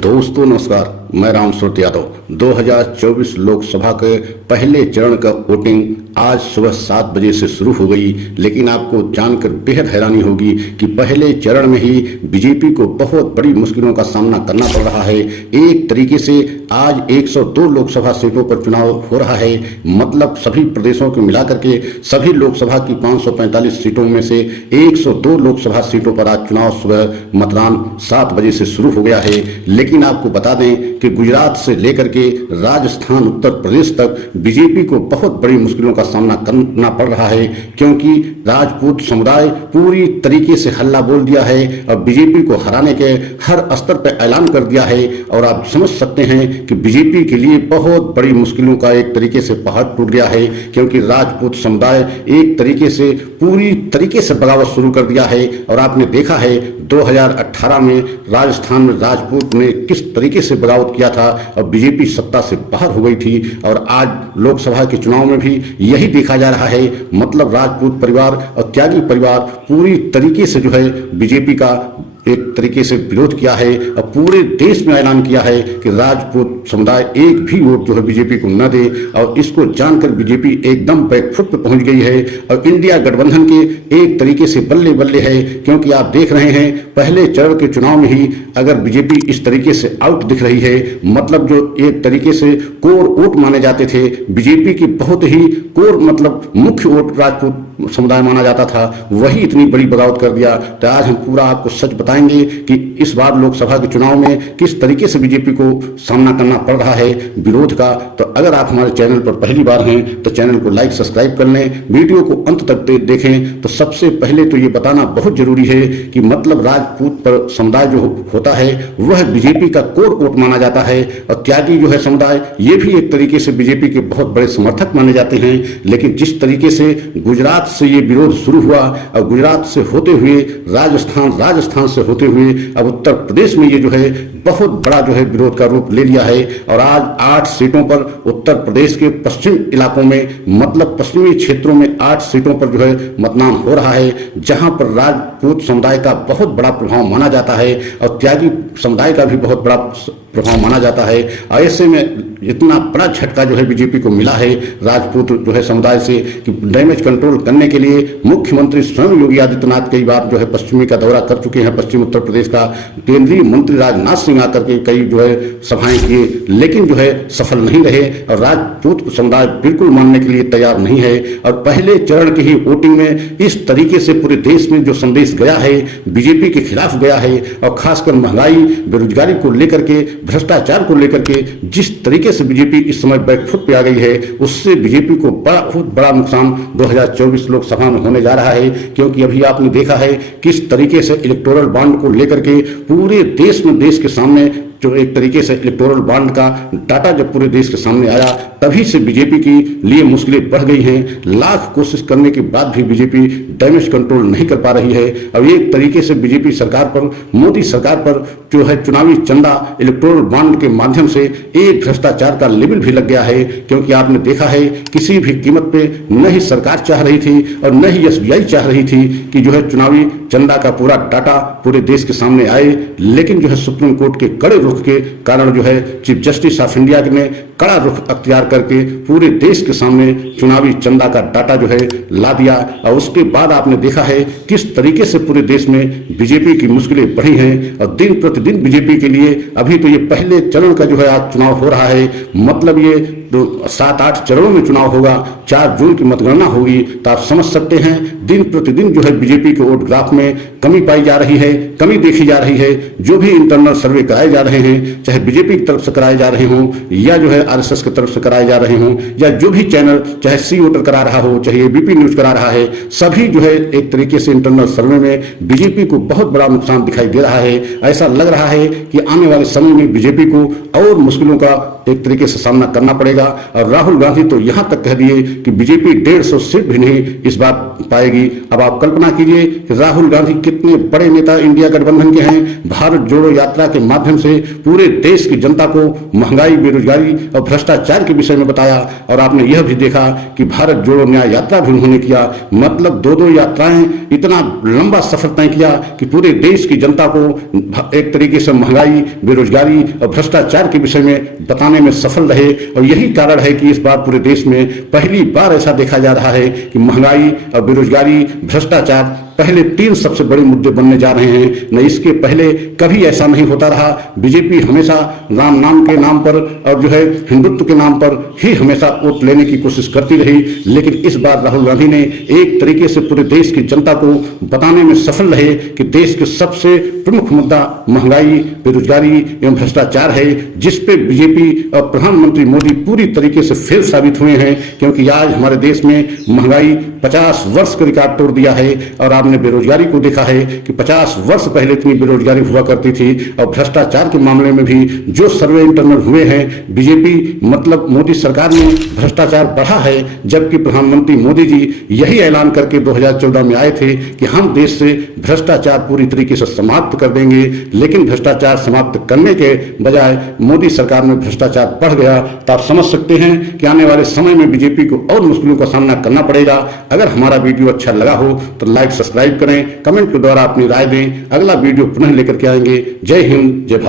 दोस्तों नमस्कार, मैं राम सूरत यादव। 2024 लोकसभा के पहले चरण का वोटिंग आज सुबह 7 बजे से शुरू हो गई, लेकिन आपको जानकर बेहद हैरानी होगी कि पहले चरण में ही बीजेपी को बहुत बड़ी मुश्किलों का सामना करना पड़ रहा है। एक तरीके से आज 102 लोकसभा सीटों पर चुनाव हो रहा है, मतलब सभी प्रदेशों को मिलाकर के सभी लोकसभा की 545 सीटों में से 102 लोकसभा सीटों पर आज चुनाव सुबह मतदान 7 बजे से शुरू हो गया है। लेकिन आपको बता दें कि गुजरात से लेकर के राजस्थान, उत्तर प्रदेश तक बीजेपी को बहुत बड़ी मुश्किलों का सामना करना पड़ रहा है, क्योंकि राजपूत समुदाय पूरी तरीके से हल्ला बोल दिया है और बीजेपी को हराने के हर स्तर पर ऐलान कर दिया है। और आप समझ सकते हैं कि बीजेपी के लिए बहुत बड़ी मुश्किलों का एक तरीके से पहाड़ टूट गया है, क्योंकि राजपूत समुदाय एक तरीके से पूरी तरीके से बगावत शुरू कर दिया है। और आपने देखा है 2018 में राजस्थान में राजपूत ने किस तरीके से बगावत किया था और बीजेपी सत्ता से बाहर हो गई थी। और आज लोकसभा के चुनाव में भी यही देखा जा रहा है, मतलब राजपूत परिवार और त्यागी परिवार पूरी तरीके से जो है बीजेपी का एक तरीके से विरोध किया है और पूरे देश में ऐलान किया है कि राजपूत समुदाय एक भी वोट जो है बीजेपी को न दे। और इसको जानकर बीजेपी एकदम बैकफुट पे पहुंच गई है और इंडिया गठबंधन के एक तरीके से बल्ले बल्ले है, क्योंकि आप देख रहे हैं पहले चरण के चुनाव में ही अगर बीजेपी इस तरीके से आउट दिख रही है, मतलब जो एक तरीके से कोर वोट माने जाते थे बीजेपी की, बहुत ही कोर मतलब मुख्य वोट राजपूत समुदाय माना जाता था, वही इतनी बड़ी बगावत कर दिया। तो आज हम पूरा आपको सच बताएंगे कि इस बार लोकसभा के चुनाव में किस तरीके से बीजेपी को सामना करना पड़ रहा है विरोध का। तो अगर आप हमारे चैनल पर पहली बार हैं तो चैनल को लाइक सब्सक्राइब कर लें, वीडियो को अंत तक देखें। तो सबसे पहले तो ये बताना बहुत जरूरी है कि मतलब राजपूत पर समुदाय जो होता है वह बीजेपी का कोर वोट माना जाता है और त्यागी जो है समुदाय ये भी एक तरीके से बीजेपी के बहुत बड़े समर्थक माने जाते हैं। लेकिन जिस तरीके से गुजरात से ये विरोध शुरू हुआ और गुजरात से होते हुए राजस्थान से होते हुए अब उत्तर प्रदेश में ये जो है बहुत बड़ा जो है विरोध का रूप ले लिया है। और आज 8 सीटों पर उत्तर प्रदेश के पश्चिम इलाकों में, मतलब पश्चिमी क्षेत्रों में 8 सीटों पर जो है मतदान हो रहा है, जहां पर राजपूत समुदाय का बहुत बड़ा प्रभाव माना जाता है और त्यागी समुदाय का भी बहुत बड़ा प्रभाव माना जाता है। ऐसे में इतना बड़ा झटका जो है बीजेपी को मिला है राजपूत जो है समुदाय से कि डैमेज कंट्रोल करने के लिए मुख्यमंत्री स्वयं योगी आदित्यनाथ कई बार जो है पश्चिमी का दौरा कर चुके हैं, पश्चिम उत्तर प्रदेश का। केंद्रीय मंत्री राजनाथ सिंह आकर के कई जो है सभाएं किए, लेकिन जो है सफल नहीं रहे और राजपूत समुदाय बिल्कुल मानने के लिए तैयार नहीं है। और पहले चरण की ही वोटिंग में इस तरीके से पूरे देश में जो संदेश गया है बीजेपी के खिलाफ गया है, और खासकर महंगाई, बेरोजगारी को लेकर के, भ्रष्टाचार को लेकर के जिस तरीके से बीजेपी इस समय बैकफुट पे आ गई है, उससे बीजेपी को बहुत बड़ा नुकसान 2024 लोकसभा में होने जा रहा है। क्योंकि अभी आपने देखा है किस तरीके से इलेक्टोरल बॉन्ड को लेकर के पूरे देश में, देश के सामने जो एक तरीके से इलेक्टोरल बॉन्ड का डाटा जब पूरे देश के सामने आया, तभी से बीजेपी की लिए मुश्किलें बढ़ गई हैं। लाख कोशिश करने के बाद भी बीजेपी डैमेज कंट्रोल नहीं कर पा रही है। अब एक तरीके से बीजेपी सरकार पर, मोदी सरकार पर जो है चुनावी चंदा इलेक्टोरल बॉन्ड के माध्यम से एक भ्रष्टाचार का लेवल भी लग गया है। क्योंकि आपने देखा है किसी भी कीमत पे न ही सरकार चाह रही थी और न ही एसबीआई चाह रही थी कि जो है चुनावी चंदा का पूरा डाटा पूरे देश के सामने आए, लेकिन जो है सुप्रीम कोर्ट के कड़े रुख के कारण जो है चीफ जस्टिस ऑफ इंडिया ने कड़ा रुख अख्तियार करके पूरे देश के सामने चुनावी चंदा का डाटा जो है ला दिया। और उसके बाद आपने देखा है किस तरीके से पूरे देश में बीजेपी की मुश्किलें बढ़ी हैं और दिन प्रतिदिन बीजेपी के लिए, अभी तो ये पहले चरण का जो है आज चुनाव हो रहा है, मतलब ये 7-8 चरणों में चुनाव होगा, 4 जून की मतगणना होगी। तो आप समझ सकते हैं दिन प्रतिदिन जो है बीजेपी के वोट ग्राफ में कमी पाई जा रही है, कमी देखी जा रही है। जो भी इंटरनल सर्वे कराए जा रहे हैं, चाहे बीजेपी की तरफ से कराए जा रहे हों या जो है आरएसएस की तरफ से कराए जा रहे हों, या जो भी चैनल, चाहे सी वोटर करा रहा हो, चाहे एबीपी न्यूज करा रहा है, सभी जो है एक तरीके से इंटरनल सर्वे में बीजेपी को बहुत बड़ा नुकसान दिखाई दे रहा है। ऐसा लग रहा है कि आने वाले समय में बीजेपी को और मुश्किलों का एक तरीके से सामना करना पड़ेगा। और राहुल गांधी तो यहां तक कह दिए कि बीजेपी 150 सीट भी नहीं इस बार पाएगी। अब आप कल्पना कीजिए कि राहुल गांधी कितने बड़े नेता इंडिया गठबंधन के हैं, भारत जोड़ो यात्रा के माध्यम से पूरे देश की जनता को महंगाई, बेरोजगारी और भ्रष्टाचार के विषय में बताया। और आपने यह भी देखा कि भारत जोड़ो न्याय यात्रा भी उन्होंने किया, मतलब दो यात्राएं, इतना लंबा सफर तय किया कि पूरे देश की जनता को एक तरीके से महंगाई, बेरोजगारी और भ्रष्टाचार के विषय में बताने में सफल रहे। और यही कारण है कि इस बार पूरे देश में पहली बार ऐसा देखा जा रहा है कि महंगाई और बेरोजगारी, भ्रष्टाचार पहले 3 सबसे बड़े मुद्दे बनने जा रहे हैं। न इसके पहले कभी ऐसा नहीं होता रहा। बीजेपी हमेशा राम नाम के नाम पर और जो है हिंदुत्व के नाम पर ही हमेशा वोट लेने की कोशिश करती रही, लेकिन इस बार राहुल गांधी ने एक तरीके से पूरे देश की जनता को बताने में सफल रहे कि देश के सबसे प्रमुख मुद्दा महंगाई, बेरोजगारी एवं भ्रष्टाचार है, जिस पे बीजेपी और प्रधानमंत्री मोदी पूरी तरीके से फेल साबित हुए हैं। क्योंकि आज हमारे देश में महंगाई 50 वर्ष का रिकॉर्ड तोड़ दिया है। और आपने बेरोजगारी को देखा है कि 50 वर्ष पहले इतनी बेरोजगारी हुआ करती थी। और भ्रष्टाचार के मामले में भी जो सर्वे इंटरनल हुए हैं, बीजेपी मतलब मोदी सरकार में भ्रष्टाचार बढ़ा है, जबकि प्रधानमंत्री मोदी जी यही ऐलान करके 2014 में आए थे कि हम देश से भ्रष्टाचार पूरी तरीके से समाप्त कर देंगे। लेकिन भ्रष्टाचार समाप्त करने के बजाय मोदी सरकार में भ्रष्टाचार बढ़ गया। तो आप समझ सकते हैं कि आने वाले समय में बीजेपी को और मुश्किलों का सामना करना पड़ेगा। अगर हमारा वीडियो अच्छा लगा हो तो लाइक, सब्सक्राइब करें, कमेंट के द्वारा अपनी राय दें। अगला वीडियो पुनः लेकर के आएंगे। जय हिंद, जय भारत।